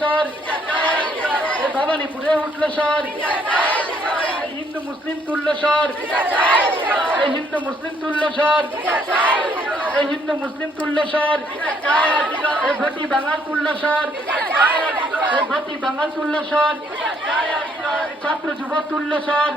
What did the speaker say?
স্বর, এ ভবানীপুরে উঠল স্বর, হিন্দু মুসলিম তুল্য স্বর, এই হিন্দু মুসলিম তুল্য স্বর, এই হিন্দু মুসলিম তুল্য স্বর, এই ঘটি বাঙাল তুল্য স্বর, এই ঘটি বাঙাল তুল্য স্বর, ছাত্র যুব তুল্য স্বর।